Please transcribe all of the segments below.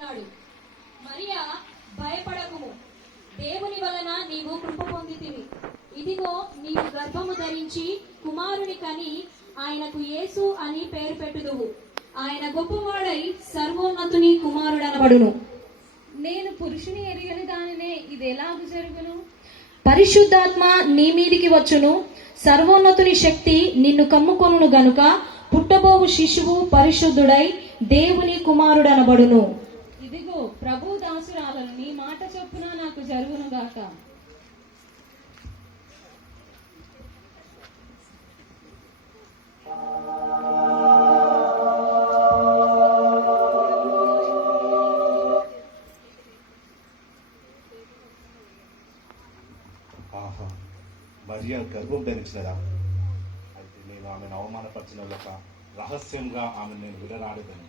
అన్నాడు. మరియా, భయపడకుము, దేవుని వలన నీవు కృప పొందితివి. ఇదిగో నీవు గర్భము ధరించి కుమారుని కని ఆయనకు యేసు అని పేరు పెట్టుదువు. ఆయన గొప్పవాడై సర్వోన్నతుని కుమారుడనబడును. నేను పురుషుని ఎరుగని దానినే ఇది ఎలాగు జరుగును? పరిశుద్ధాత్మ నీ మీదికి వచ్చును, సర్వోన్నతుని శక్తి నిన్ను కమ్ముకొనును గనుక పుట్టబోవు శిశువు పరిశుద్ధుడై దేవుని కుమారుడనబడును. ఇదిగో ప్రభు దాసురాలను నీ మాట చొప్పున నాకు జరుగును గాక. మరియా గర్భం ధరించినదా? అయితే నేను ఆమెను అవమానపరిచిన ఒక రహస్యంగా ఆమె నేను విడనాడేదని.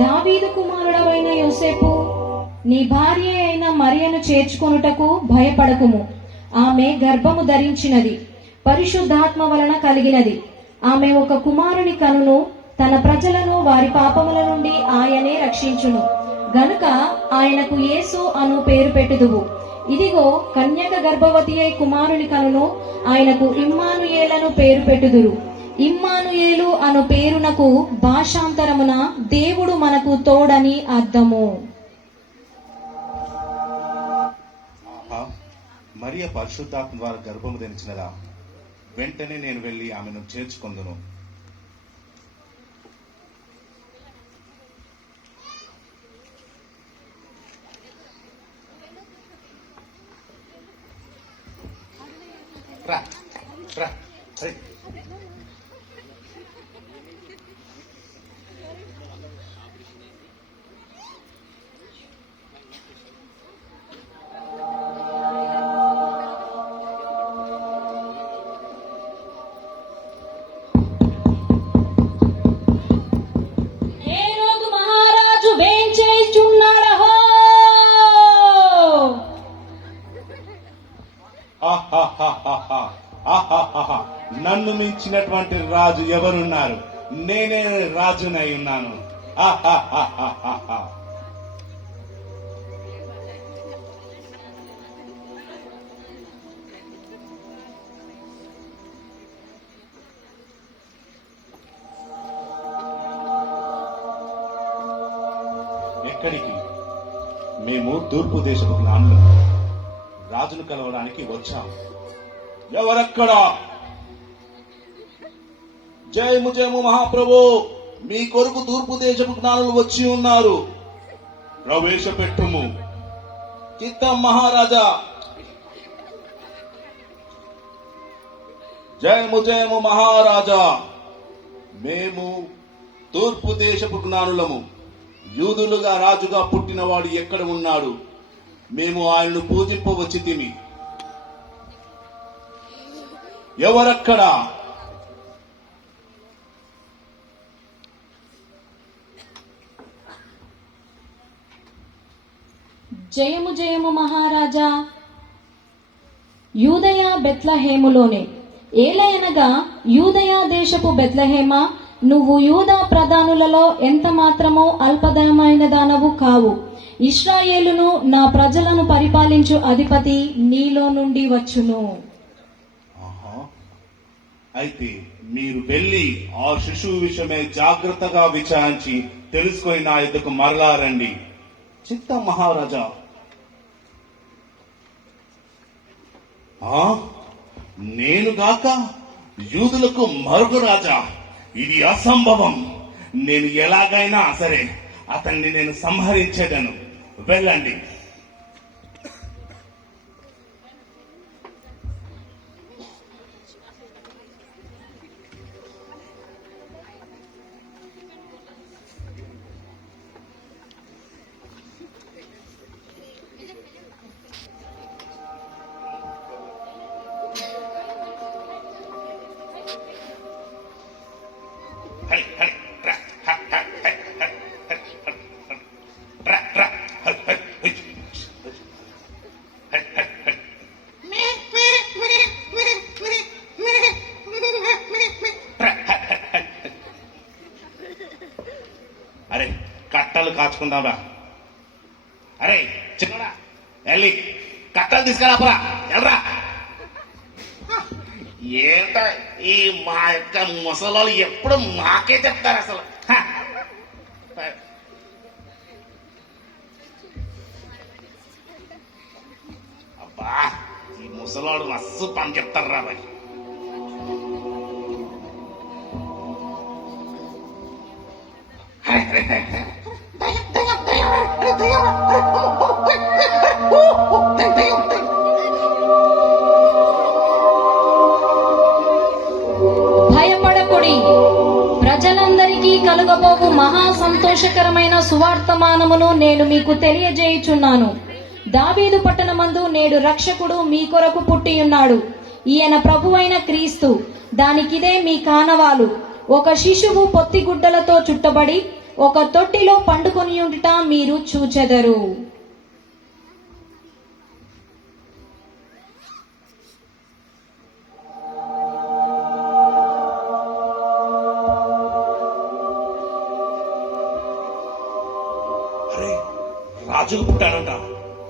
దావీదు కుమారుడవైన యోసేపు, నీ భార్య అయిన మరియను చేర్చుకొనుటకు భయపడకుము. ఆమె గర్భము ధరించినది, పరిశుద్ధాత్మ వలన కలిగినది. ఆమె ఒక కుమారుని కనును, తన ప్రజలను వారి పాపముల నుండి ఆయనే రక్షించును గనుక ఆయనకు యేసు అను పేరు పెట్టుదువు. ఇదిగో కన్యక గర్భవతి అయి కుమారుని కనును, ఆయనకు ఇమ్మానుయేలను పేరు పెట్టుదురు. ఇమ్మానుయేలు అను పేరునకు భాషాంతరమున దేవుడు మనకు తోడని అర్థము. మరియ పరిశుద్ధాత్మ ద్వారా గర్భము ధరించినదా? వెంటనే నేను వెళ్ళి ఆమెను చేర్చుకొందును. రా రా నన్ను మించినటువంటి రాజు ఎవరున్నారు? నేనే రాజునై ఉన్నాను. ఎక్కడికి? మేము తూర్పు దేశపు జ్ఞానులు రాజును కలవడానికి వచ్చాం. ఎవరక్కడా? జయము జయము మహాప్రభు, మీ కొరకు తూర్పు దేశపు జ్ఞానులు వచ్చి ఉన్నారు. ప్రవేశపెట్టుము. చిత్తం మహారాజా. జయము జయము మహారాజా, మేము తూర్పు దేశపు జ్ఞానులము. యూదులుగా రాజుగా పుట్టినవాడు ఎక్కడ ఉన్నాడు? మేము ఆయనను పూజింపవచ్చితిమి. ఎవరక్కడా? జయము జయము మహారాజా. యూదయ బెత్లహేములోనే. ఏలయనగా యూదయ దేశపు బెత్లహేమ, నువ్వు యూదా ప్రధానులలో ఎంత మాత్రమో అల్పదమైన దానవు కావు. ఇశ్రాయేలును నా ప్రజలను పరిపాలించు అధిపతి నీలో నుండి వచ్చును. అయితే మీరు వెళ్లి ఆ శిశువు విషయమే జాగ్రత్తగా విచారించి తెలుసుకొని నా యుద్ధకు మరలా రండి. చిత్త మహారాజా. నేనుగాక యూదులకు మరొక రాజా? ఇది అసంభవం. నేను ఎలాగైనా సరే అతన్ని నేను సంహరించేదను. వెళ్ళండి. మార్చుకుందాంరా. అరే చిన్నడా వెళ్ళి కట్టలు తీసుకురాపరా ఎల్రా. ఏంట ఈ మా యొక్క ముసలోళ్ళు ఎప్పుడు మాకే చెప్తారు అసలు. అబ్బా ఈ ముసలోడు మస్తు పని చెప్తారు రా బాయ్. భయపడకుడి, ప్రజలందరికీ కలుగబోవు మహా సంతోషకరమైన సువార్తమానమును నేను మీకు తెలియజేయుచున్నాను. దావీదు పట్టణమందు నేడు రక్షకుడు మీ కొరకు పుట్టియున్నాడు. ఈయన ప్రభువైన క్రీస్తు. దానికిదే మీ కానవాలు. ఒక శిశువు పొత్తిగుడ్డలతో చుట్టబడి ఒక తొట్టిలో పండుకొనియుండుట మీరు చూచెదరు. అరే రాజుకు పుట్టాడంట.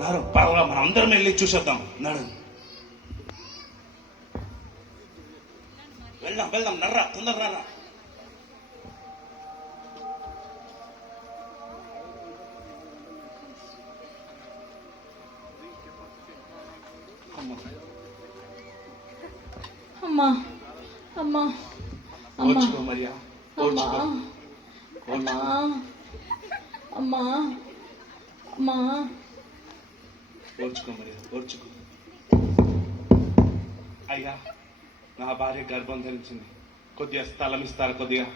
నాడు పర్వాలా మనందరం వెళ్ళి చూసేద్దాం. నడు వెళ్దాం వెళ్దాం నర్రా తొందరరా రా. అమ్మా అమ్మా అమ్మా ఓర్చుకో మరియా ఓర్చుకో. అమ్మా అమ్మా అమ్మా ఓర్చుకో మరియా ఓర్చుకో. అయ్యా నా భార్య గర్భం ధరించింది. కొద్దిగా స్థలం ఇస్తారా కొద్దిగా?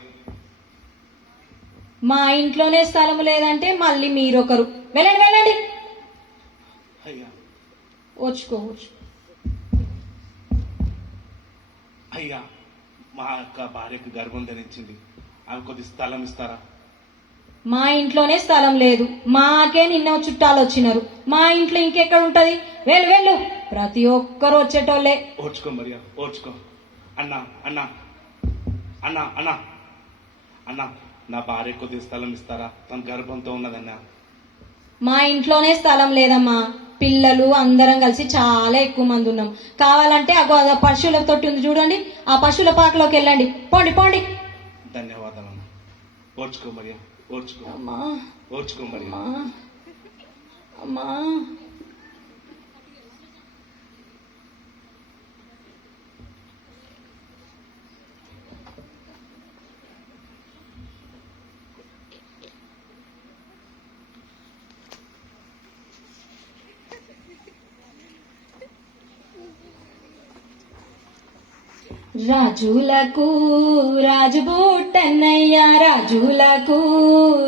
మా ఇంట్లోనే స్థలం లేదంటే మళ్ళీ మీరొకరు. వెళ్ళండి వెళ్ళండి. అయ్యా ఓర్చుకో ఓర్చుకో. అయ్యా మా యొక్క భార్యకు గర్భం ధరించింది. ఆమె కొద్ది స్థలం ఇస్తారా? మా ఇంట్లోనే స్థలం లేదు. మాకే నిన్న చుట్టాలు వచ్చినారు. మా ఇంట్లో ఇంకెక్కడ ఉంటది? వెళ్ళు వెళ్ళు. ప్రతి ఒక్కరు వచ్చేటోళ్ళే. ఓర్చుకో మరియా ఓర్చుకో. అన్నా అన్నా అన్నా అన్నా అన్నా నా భార్య కొద్ది స్థలం ఇస్తారా? తన గర్భంతో ఉన్నదన్నా. మా ఇంట్లోనే స్థలం లేదమ్మా. పిల్లలు అందరం కలిసి చాలా ఎక్కువ మంది ఉన్నాం. కావాలంటే అగో అదో పశువుల తొట్టి ఉంది చూడండి, ఆ పశువుల పాకలోకి వెళ్ళండి. పోండి పోండి. ధన్యవాదాలమ్మా. ఓర్చుకో మరియా ఓర్చుకో. అమ్మా ఓర్చుకో మరియా. అమ్మా అమ్మా రాజులకు రాజుబోటన్నయ్యా, రాజులకు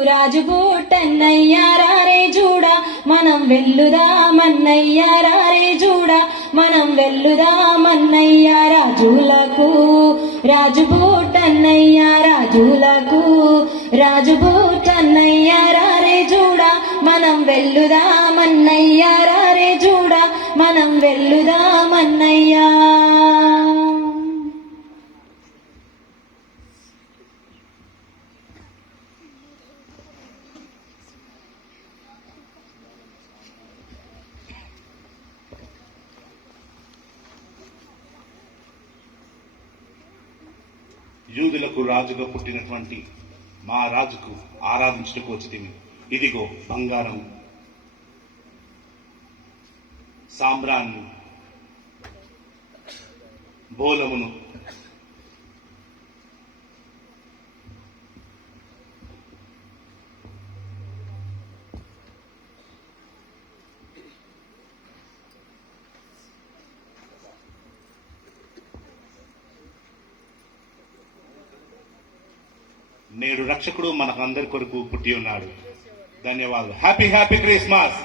రాజుబోటన్నయ్యా, రారే చూడా మనం వెల్లుదామన్నయ్యా, రారే చూడా మనం వెల్లుదామన్నయ్యా. రాజులకు రాజుబోటన్నయ్యా, రాజులకు రాజుబోటన్నయ్యా, రారే చూడా మనం వెల్లుదామన్నయ్యా, రారే చూడా మనం వెల్లుదామన్నయ్యా. యూదులకు రాజుగా పుట్టినటువంటి మా రాజుకు ఆరాధించుటకు వచ్చితిమి. ఇదిగో బంగారం, సాంబ్రాన్ని, బోలమును, నేడు రక్షకుడు మనకందరి కొరకు పుట్టి ఉన్నాడు. ధన్యవాదాలు. Happy happy Christmas.